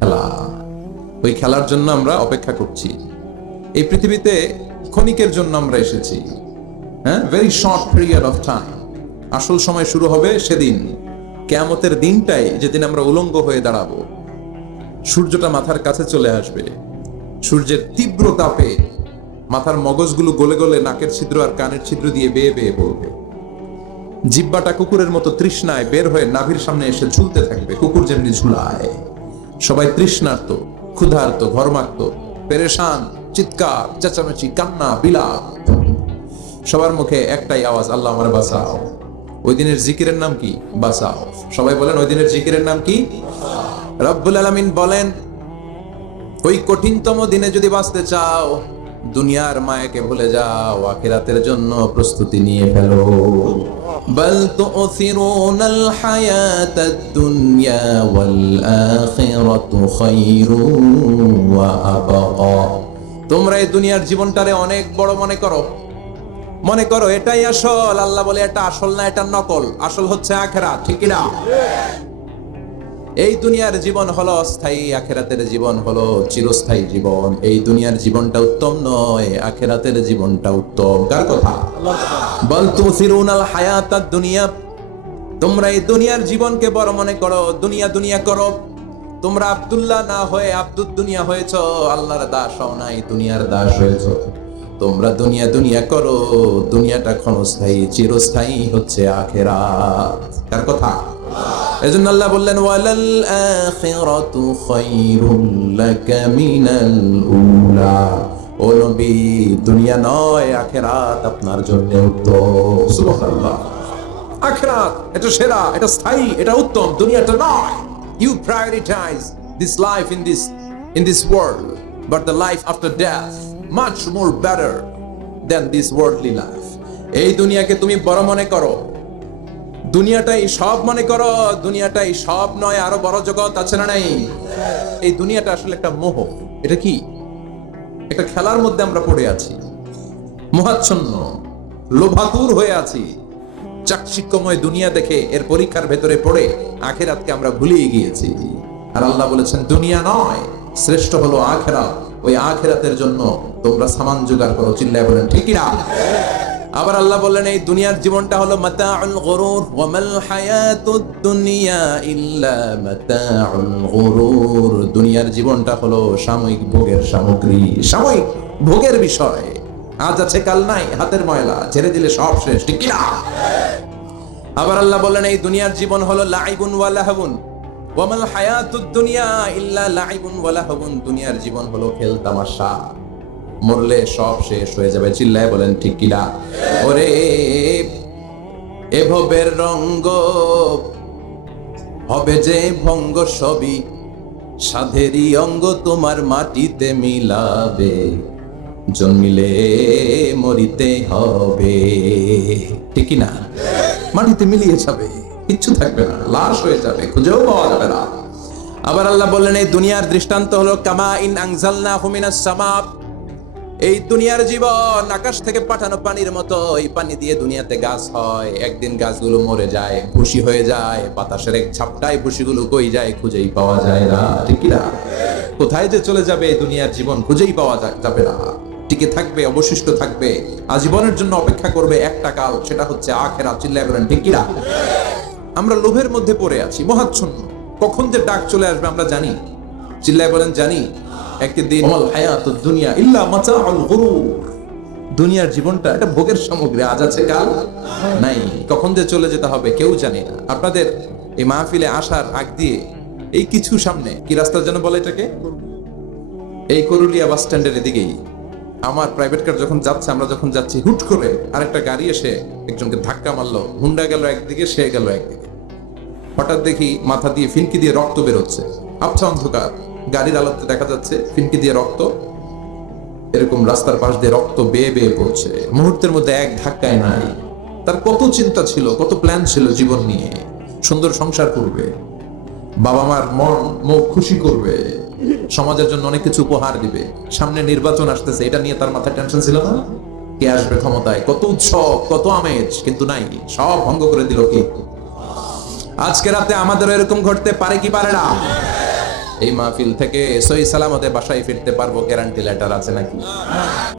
খেলা। ওই খেলার জন্য আমরা অপেক্ষা করছি। এই পৃথিবীতে ক্ষণিকের জন্য আমরা এসেছি। হ্যাঁ? Very short period of time আসল সময় শুরু হবে সেদিন। কেয়ামতের দিনটাই যেদিন আমরা উলঙ্গ হয়ে দাঁড়াবো। সূর্যটা মাথার কাছে চলে আসবে। সূর্যের তীব্র তাপে মাথার মগজগুলো গলে গলে নাকের ছিদ্র আর কানের ছিদ্র দিয়ে বেয়ে বেয়ে পড়বে। জিব্বাটা কুকুরের মতো তৃষ্ণায় বের হয়ে নাভির সামনে এসে ঝুলতে থাকবে। কুকুর যেমনি ঝুলায়। সবাই তৃষ্ণার্ত, ক্ষুধার্ত, ঘরমাক্ত, পেরেশান, চিৎকার, চেঁচামেচি, কান্না, বিলাপ। সবার মুখে একটাই আওয়াজ, আল্লাহ আমার বাঁচাও। ওই দিনের জিকিরের নাম কি? বাঁচাও। সবাই বলেন, ওই দিনের জিকিরের নাম কি? রব্বুল আলামিন বলেন, ওই কঠিনতম দিনে যদি বাঁচতে চাও, দুনিয়ার মায়াকে ভুলে যাও, আখিরাতের জন্য প্রস্তুতি নিয়ে ফেলো। বল تؤثرون الحياة الدنيا দুনিয়া خير وأبقى. তোমরা এই দুনিয়ার জীবনটারে অনেক বড় মনে করো। মনে করো, এটাই আসল। আল্লাহ বলে, এটা আসল না, এটা নকল। আসল হচ্ছে আখেরা ঠিক না? এই দুনিয়ার জীবন হলো অস্থায়ী, আখেরাতের জীবন হলো চিরস্থায়ী জীবন। এই দুনিয়ার জীবনটা উত্তম নয়, আখেরাতের জীবনটা উত্তম। কার কথা? বল তুসিরুনাল হায়াতাদ দুনিয়া। তোমরা এই দুনিয়ার জীবনকে বড় মনে করো, দুনিয়া দুনিয়া করো। তোমরা আব্দুল্লাহ না হয়ে আব্দুল দুনিয়া হয়েছ, আল্লাহর দাস হও নাই, দুনিয়ার দাস হয়েছ। তোমরা দুনিয়া দুনিয়া করো, দুনিয়াটা ক্ষণস্থায়ী, চিরস্থায়ী হচ্ছে আখেরাত। কার কথা? এজন্য আল্লাহ বললেন, ওয়ালাল আখিরাতু খায়রুল লাকা মিনাল উলা। ও নবী, দুনিয়া নয়, আখেরাত আপনার জন্য উত্তম। সুবহানাল্লাহ। আখেরাত, এটা সেরা, এটা স্থায়ী, এটা উত্তম, দুনিয়াটা নয়। You prioritise this life in this in this world but the life after death much more better than this worldly life এই দুনিয়াকে তুমি বড় মনে করো দুনিয়াটাই সব মনে করো, দুনিয়াটাই সব নয়, আরও বড় জগৎ আছে না নাই? এই দুনিয়াটা আসলে একটা মোহ। এটা কি? একটা খেলার মধ্যে আমরা পড়ে আছি। মোহাচ্ছন্ন, লোভাতুর হয়ে আছি। চাকচিক্যময় দুনিয়া দেখে এর পরীক্ষার ভেতরে পড়ে আখেরাতকে আমরা ভুলিয়ে গিয়েছি। আর আল্লাহ বলেছেন, দুনিয়া নয়, শ্রেষ্ঠ হলো আখেরাত। ওই আখেরাতের জন্য তোমরা সামান জোগাড় করো। চিল্লায় বলেন ঠিকই না? আবার আল্লাহ বললেন, এই দুনিয়ার জীবনটা হলো দুনিয়া দুনিয়ার জীবনটা হলো সাময়িক ভোগের সামগ্রী, সাময়িক ভোগের বিষয়। আজ আছে, কাল নাই, হাতের ময়লা, ছেড়ে দিলে সব শেষ, ঠিক না আবার আল্লাহ বললেন, এই দুনিয়ার জীবন হলো লাইবুন ওয়া লাহবুন। ওয়ামাল হায়াতুদ দুনিয়া ইল্লা লাইবুন ওয়া লাহবুন। দুনিয়ার জীবন হলো খেল তামাশা মরলে সব শেষ হয়ে যাবে। চিল্লায় বলেন, ঠিক কিনা ওরে, এভবের রঙ্গ হবে যে ভঙ্গ সবই। সাধেরই অঙ্গ তোমার মাটিতে মিলাবে, জন্মিলে মরিতে হবে। ঠিক না? মাটিতে মিলিয়ে যাবে, কিচ্ছু থাকবে না, লাশ হয়ে যাবে, খুঁজেও পাওয়া যাবে না। আবার আল্লাহ বললেন, এই দুনিয়ার দৃষ্টান্ত হলো, কামা ইন আনজালনা হুমিনাস সামাপ এই দুনিয়ার জীবন আকাশ থেকে পাঠানো পানির মতো, এই পানি দিয়ে দুনিয়াতে গাছ হয়। একদিন গাছগুলো মরে যায়, ভুসি হয়ে যায়, বাতাসের এক ঝাপটায় ভুসিগুলো কই যায়, খুঁজেই পাওয়া যায় না। ঠিক না কোথায় যে চলে যাবে এই দুনিয়ার জীবন খুঁজেই পাওয়া যাবে না। টিকে থাকবে, অবশিষ্ট থাকবে। আজীবনের জন্য অপেক্ষা করবে একটা কাল, সেটা হচ্ছে আখেরা চিল্লায় বলেন, ঠিক কি না আমরা লোভের মধ্যে পড়ে আছি, মহাচ্ছন্ন। কখন যে ডাক চলে আসবে আমরা জানি। চিল্লায় বলেন, জানি। অমল হায়াত দুনিয়া ইল্লা মাতাউল গুরুর। দুনিয়ার জীবনটা এটা ভোগের সামগ্রী, আজ আছে, কাল নাই। কখন যে চলে যেতে হবে, কেউ জানে না। আপনাদের এই মাহফিলে আসার আগ দিয়ে এই কিছু সামনে, কি রাস্তার জন্য বলে এটাকে? এই করুলিয়া বাস স্ট্যান্ডের এদিকেই। আমার প্রাইভেট কার যখন যাচ্ছে, আমরা যখন যাচ্ছি, হুট করে আরেকটা গাড়ি এসে একজনকে ধাক্কা মারলো। হুন্ডা গেল একদিকে, সে গেল একদিকে। হঠাৎ দেখি মাথা দিয়ে ফিনকি দিয়ে রক্ত বেরোচ্ছে। আবছা অন্ধকার। গাড়ির আলোতে দেখা যাচ্ছে ফিনকি দিয়ে রক্ত, এরকম রাস্তার পাশ দিয়ে রক্ত বেয়ে বেয়ে পড়ছে। মুহূর্তের মধ্যে এক ধাক্কায় নাই। তার কত চিন্তা ছিল, কত প্ল্যান ছিল জীবন নিয়ে। সুন্দর সংসার করবে। বাবা মার মন, মুখ খুশি করবে। সমাজের জন্য অনেক কিছু উপহার দিবে। সামনে নির্বাচন আসতেছে, এটা নিয়ে তার মাথায় টেনশন ছিল না? কে আসবে ক্ষমতায়? কত উৎসব, কত আমেজ, কিন্তু নাই। সব ভঙ্গ করে দিল কি? আজকে রাতে আমাদের এরকম ঘটতে পারে কি পারে না? এই মাহফিল থেকে সই সালামতে বাসায় ফিরতে পারব গ্যারান্টি লেটার আছে নাকি?